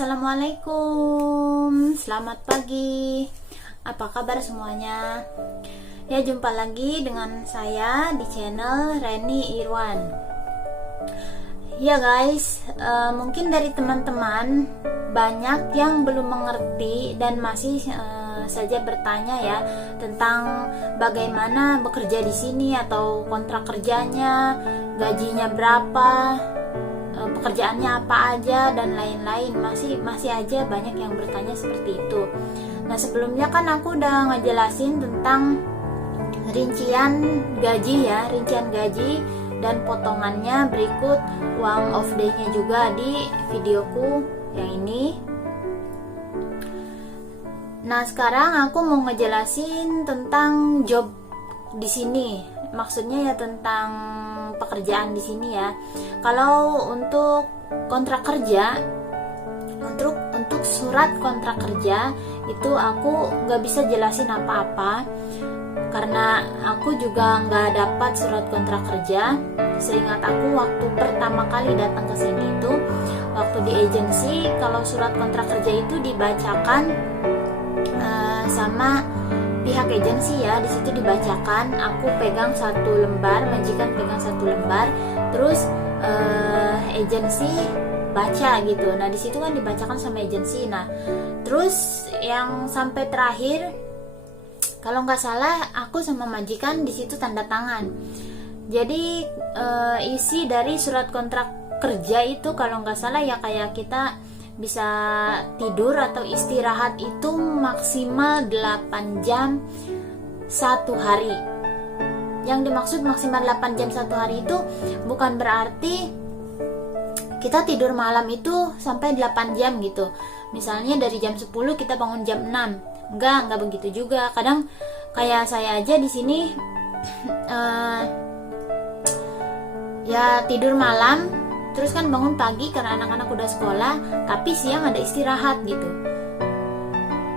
Assalamualaikum, selamat pagi. Apa kabar semuanya? Ya, jumpa lagi dengan saya di channel Reni Irwan. Ya guys, mungkin dari teman-teman banyak yang belum mengerti dan masih saja bertanya ya tentang bagaimana bekerja di sini atau kontrak kerjanya, gajinya berapa, pekerjaannya apa aja dan lain-lain. Masih aja banyak yang bertanya seperti itu. Nah, sebelumnya kan aku udah ngejelasin tentang rincian gaji dan potongannya berikut uang off day-nya juga di videoku yang ini. Nah, sekarang aku mau ngejelasin tentang job di sini. Maksudnya ya tentang pekerjaan di sini ya. Kalau untuk kontrak kerja, untuk surat kontrak kerja itu aku nggak bisa jelasin apa-apa karena aku juga nggak dapat surat kontrak kerja. Seingat aku waktu pertama kali datang ke sini itu waktu di agensi, kalau surat kontrak kerja itu dibacakan sama pihak agensi ya. Di situ dibacakan, aku pegang satu lembar, majikan pegang satu lembar, terus agensi baca gitu. Nah, di situ kan dibacakan sama agensi. Nah, terus yang sampai terakhir kalau nggak salah aku sama majikan di situ tanda tangan. Jadi isi dari surat kontrak kerja itu kalau nggak salah ya kayak kita bisa tidur atau istirahat itu maksimal 8 jam satu hari. Yang dimaksud maksimal 8 jam satu hari itu bukan berarti kita tidur malam itu sampai 8 jam gitu. Misalnya dari jam 10 kita bangun jam 6. Enggak begitu juga. Kadang kayak saya aja di sini ya tidur malam, terus kan bangun pagi karena anak-anak udah sekolah, tapi siang ada istirahat gitu.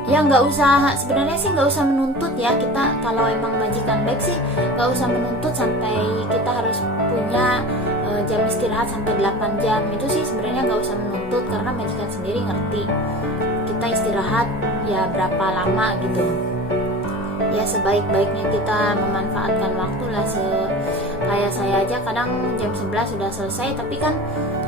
Ya nggak usah, sebenarnya sih nggak usah menuntut ya, kita kalau emang majikan baik sih nggak usah menuntut sampai kita harus punya jam istirahat sampai 8 jam. Itu sih sebenarnya nggak usah menuntut karena majikan sendiri ngerti kita istirahat ya berapa lama gitu. Ya sebaik-baiknya kita memanfaatkan waktu lah. Kayak saya aja kadang jam 11 sudah selesai, tapi kan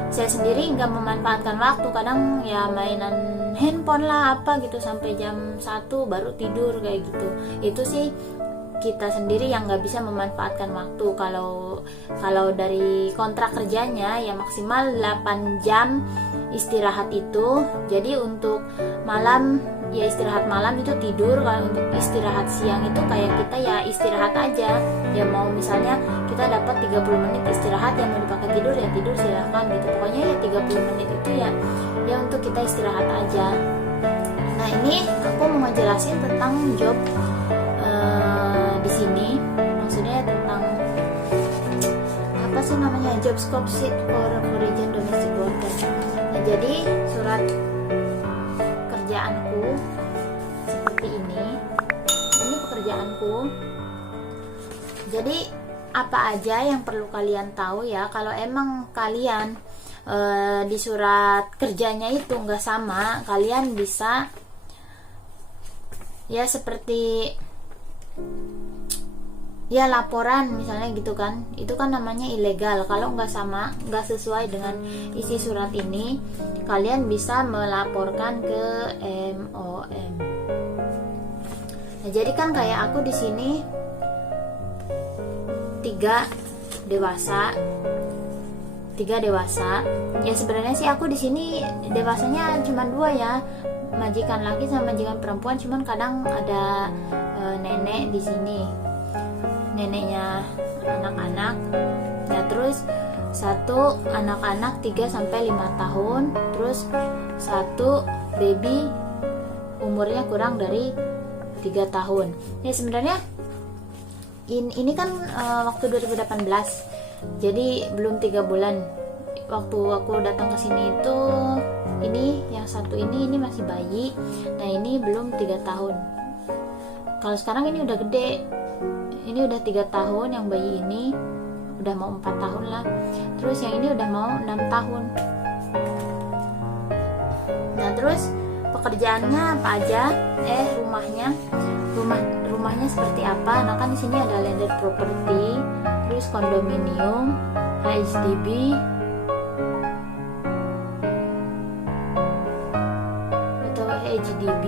saya sendiri nggak memanfaatkan waktu. Kadang ya mainan handphone lah apa gitu sampai jam 1 baru tidur kayak gitu. Itu sih kita sendiri yang nggak bisa memanfaatkan waktu. Kalau dari kontrak kerjanya ya maksimal 8 jam istirahat itu. Jadi untuk malam ya istirahat malam itu tidur. Kalau untuk istirahat siang itu kayak kita ya istirahat aja. Ya mau misalnya kita dapat 30 menit istirahat, yang mau dipakai tidur ya tidur silahkan gitu. Pokoknya ya 30 menit itu ya untuk kita istirahat aja. Nah, ini aku mau ngejelasin tentang job di sini. Maksudnya tentang apa sih namanya, job scope sheet for foreign domestic worker. Nah, jadi surat kerjaanku seperti ini pekerjaanku. Jadi apa aja yang perlu kalian tahu ya, kalau emang kalian di surat kerjanya itu nggak sama, kalian bisa ya seperti ya laporan misalnya gitu kan. Itu kan namanya ilegal kalau nggak sama, nggak sesuai dengan isi surat ini. Kalian bisa melaporkan ke MOM. Nah, jadi kan kayak aku di sini 3 dewasa. Ya sebenarnya sih aku di sini dewasanya cuma 2 ya, majikan laki sama majikan perempuan. Cuman kadang ada nenek di sini, neneknya anak-anak. Ya terus satu anak-anak 3 sampai 5 tahun, terus satu baby umurnya kurang dari 3 tahun. Ya sebenarnya ini kan waktu 2018, jadi belum 3 bulan. Waktu aku datang ke sini itu, ini yang satu ini masih bayi. Nah, ini belum 3 tahun. Kalau sekarang ini udah gede, ini udah 3 tahun. Yang bayi ini udah mau 4 tahun lah. Terus yang ini udah mau 6 tahun. Nah Terus pekerjaannya apa aja? Rumahnya seperti apa? Nah kan di sini ada landed property, terus kondominium, HDB, atau HDB.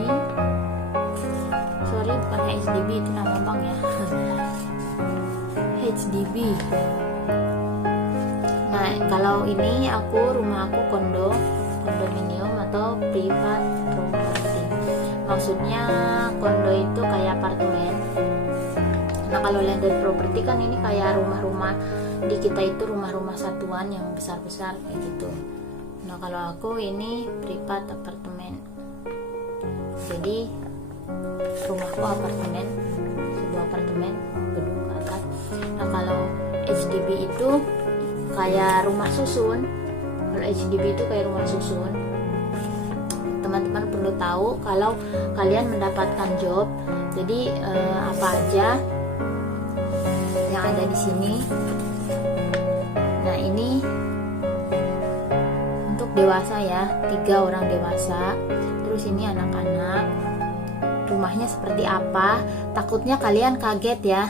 Sorry, bukan HDB, itu nama bank ya. HDB. Nah kalau ini rumah aku kondominium atau private property. Maksudnya kondo itu kayak apartemen. Nah kalau landed property kan ini kayak rumah-rumah di kita itu rumah-rumah satuan yang besar-besar kayak gitu. Nah kalau aku ini private apartemen. Jadi rumahku apartemen, sebuah apartemen gedung ke atas. Nah kalau HDB itu kayak rumah susun. Kalau HDB itu kayak rumah susun. Teman-teman perlu tahu kalau kalian mendapatkan job, jadi apa aja yang ada di sini. Nah ini untuk dewasa ya, 3 orang dewasa. Terus ini anak-anak. Rumahnya seperti apa? Takutnya kalian kaget ya.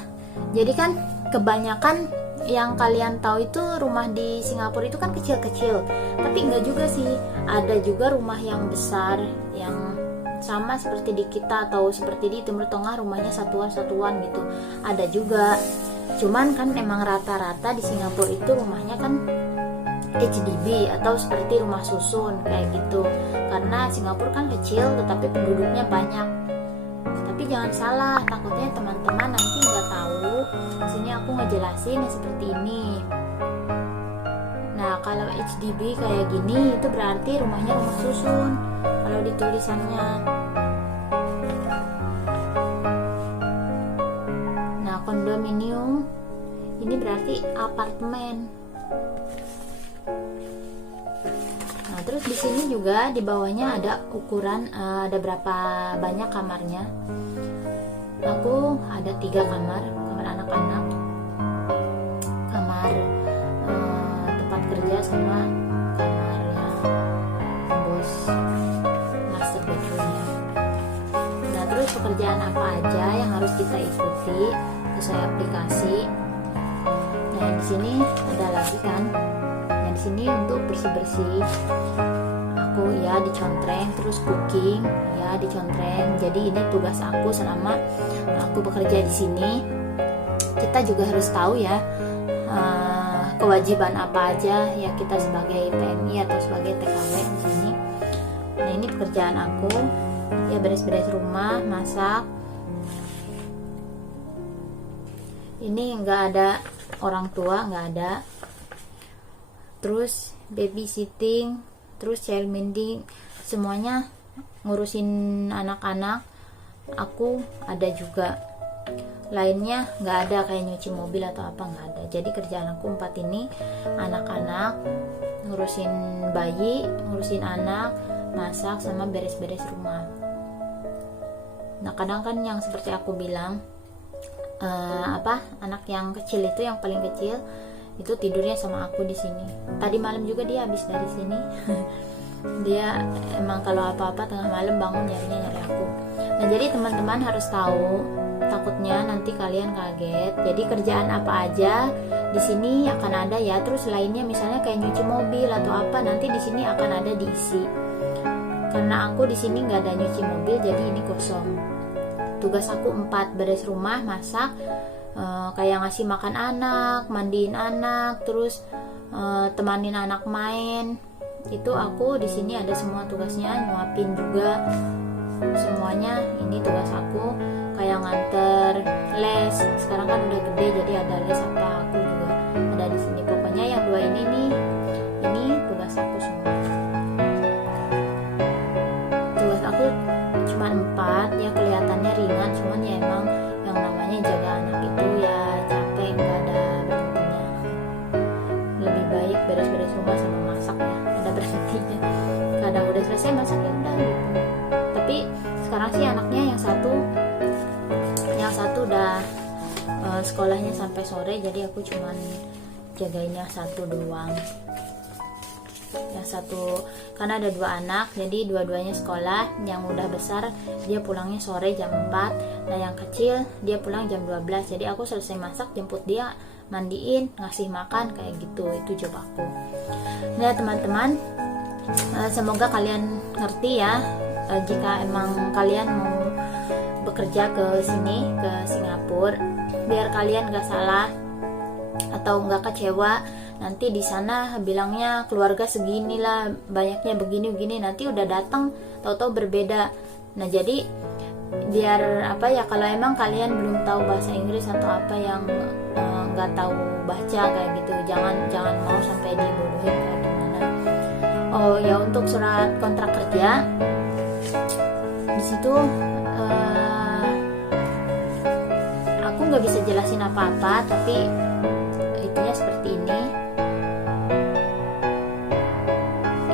Jadi kan kebanyakan yang kalian tahu itu rumah di Singapura itu kan kecil-kecil, tapi enggak juga sih, ada juga rumah yang besar yang sama seperti di kita atau seperti di Timur Tengah rumahnya satuan-satuan gitu, ada juga. Cuman kan emang rata-rata di Singapura itu rumahnya kan HDB atau seperti rumah susun kayak gitu, karena Singapura kan kecil tetapi penduduknya banyak. Tapi jangan salah, takutnya teman-teman nanti nggak tahu. Sini aku ngejelasin yang seperti ini. Nah kalau HDB kayak gini itu berarti rumahnya rumah susun kalau di tulisannya. Nah kondominium ini berarti apartemen. Nah terus di sini juga di bawahnya ada ukuran, ada berapa banyak kamarnya. Aku ada 3 kamar anak-anak, kamar tempat kerja sama kamarnya bos, master bedroomnya. Nah terus pekerjaan apa aja yang harus kita ikuti sesuai aplikasi. Nah di sini ada lagi kan. Nah di sini untuk bersih-bersih. Aku ya dicontreng, terus cooking ya dicontreng. Jadi ini tugas aku selama aku bekerja di sini. Kita juga harus tahu ya kewajiban apa aja ya kita sebagai PMI atau sebagai TKW di sini. Nah ini pekerjaan aku ya, beres-beres rumah, masak. Ini nggak ada orang tua, nggak ada. Terus babysitting, terus child minding, semuanya ngurusin anak-anak aku ada juga. Lainnya nggak ada kayak nyuci mobil atau apa, nggak ada. Jadi kerjaan aku 4 ini anak-anak, ngurusin bayi, ngurusin anak, masak, sama beres-beres rumah. Nah kadang kan yang seperti aku bilang anak yang kecil itu, yang paling kecil itu tidurnya sama aku di sini. Tadi malam juga dia habis dari sini. Dia emang kalau apa-apa tengah malam bangun nyari aku. Nah jadi teman-teman harus tahu, takutnya nanti kalian kaget. Jadi kerjaan apa aja di sini akan ada ya. Terus lainnya misalnya kayak nyuci mobil atau apa, nanti di sini akan ada diisi. Karena aku di sini nggak ada nyuci mobil, jadi ini kosong. Tugas aku 4, beres rumah, masak, kayak ngasih makan anak, mandiin anak, terus temanin anak main. Itu aku di sini ada semua tugasnya, nyuapin juga semuanya. Ini tugas aku, kayak nganter les. Sekarang kan udah gede jadi ada les apa, aku juga ada di sini. Pokoknya yang 2 ini nih, ini tugas aku semua. Tugas aku cuma 4 ya, kelihatannya ringan, cuman ya emang yang namanya jaga anak itu ya capek, nggak ada berhentinya. Lebih baik beres-beres rumah sama masak ya, ada berhentinya. Kadang udah selesai masak ya udah gitu. Tapi sekarang sih anaknya yang satu udah sekolahnya sampai sore, jadi aku cuman jagainnya 1 doang. Yang satu karena ada 2 anak, jadi dua-duanya sekolah. Yang udah besar dia pulangnya sore jam 4. Nah yang kecil dia pulang jam 12. Jadi aku selesai masak, jemput dia, mandiin, ngasih makan, kayak gitu. Itu job aku. Nah teman-teman, semoga kalian ngerti ya. Jika emang kalian mau bekerja ke sini, ke Singapura, biar kalian gak salah atau nggak kecewa. Nanti di sana bilangnya keluarga segini lah, banyaknya begini-begini, nanti udah datang tahu-tahu berbeda. Nah jadi biar apa ya, kalau emang kalian belum tahu bahasa Inggris atau apa yang nggak tahu baca kayak gitu, jangan mau sampai dibodohin kayak gimana. Oh ya, untuk surat kontrak kerja di situ aku nggak bisa jelasin apa-apa, tapi itunya seperti ini.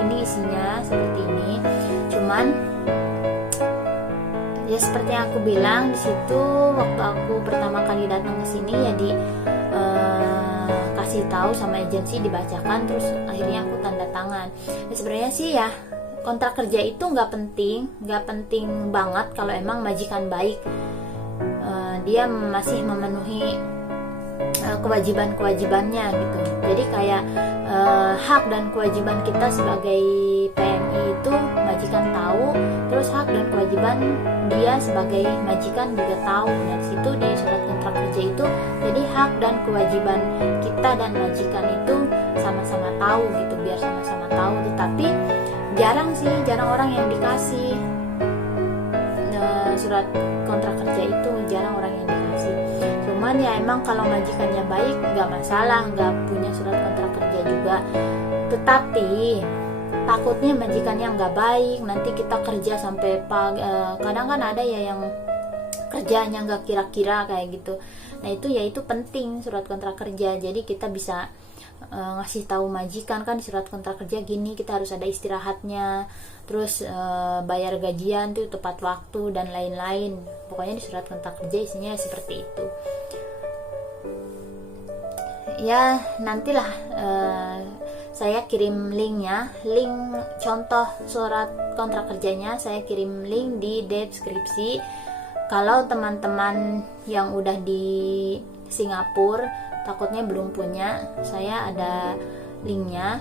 Ini isinya seperti ini. Cuman ya seperti yang aku bilang di situ waktu aku pertama kali datang ke sini ya kasih tahu sama agensi, dibacakan, terus akhirnya aku tanda tangan. Ya sebenarnya sih ya kontrak kerja itu nggak penting banget kalau emang majikan baik. Dia masih memenuhi kewajiban-kewajibannya gitu. Jadi kayak hak dan kewajiban kita sebagai PMI itu majikan tahu, terus hak dan kewajiban dia sebagai majikan juga tahu. Nah situ di surat kontrak kerja itu jadi hak dan kewajiban kita dan majikan itu sama-sama tahu gitu, biar sama-sama tahu. Tetapi jarang orang yang dikasih surat kontrak kerja itu, jarang orang yang dikasih. Cuman ya emang kalau majikannya baik nggak masalah, nggak punya surat kontrak kerja juga. Tetapi takutnya majikannya nggak baik, nanti kita kerja sampai kadang kan ada ya yang kerjanya nggak kira-kira kayak gitu. Nah itu penting surat kontrak kerja. Jadi kita bisa ngasih tahu majikan kan surat kontrak kerja gini, kita harus ada istirahatnya, terus bayar gajian tuh tepat waktu dan lain-lain. Pokoknya di surat kontrak kerja isinya seperti itu. Ya nantilah saya kirim linknya, link contoh surat kontrak kerjanya saya kirim link di deskripsi. Kalau teman-teman yang udah di Singapura takutnya belum punya, saya ada linknya.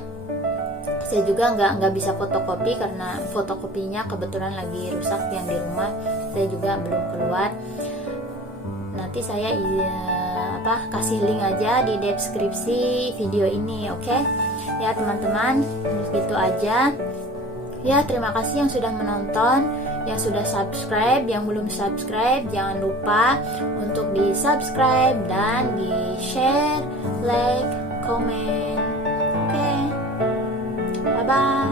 Saya juga nggak bisa fotokopi karena fotokopinya kebetulan lagi rusak yang di rumah. Saya juga belum keluar. Nanti saya kasih link aja di deskripsi video ini, oke? Ya teman-teman, gitu aja. Ya terima kasih yang sudah menonton, yang sudah subscribe, yang belum subscribe jangan lupa untuk di subscribe dan di share, like, comment. Oke, bye bye.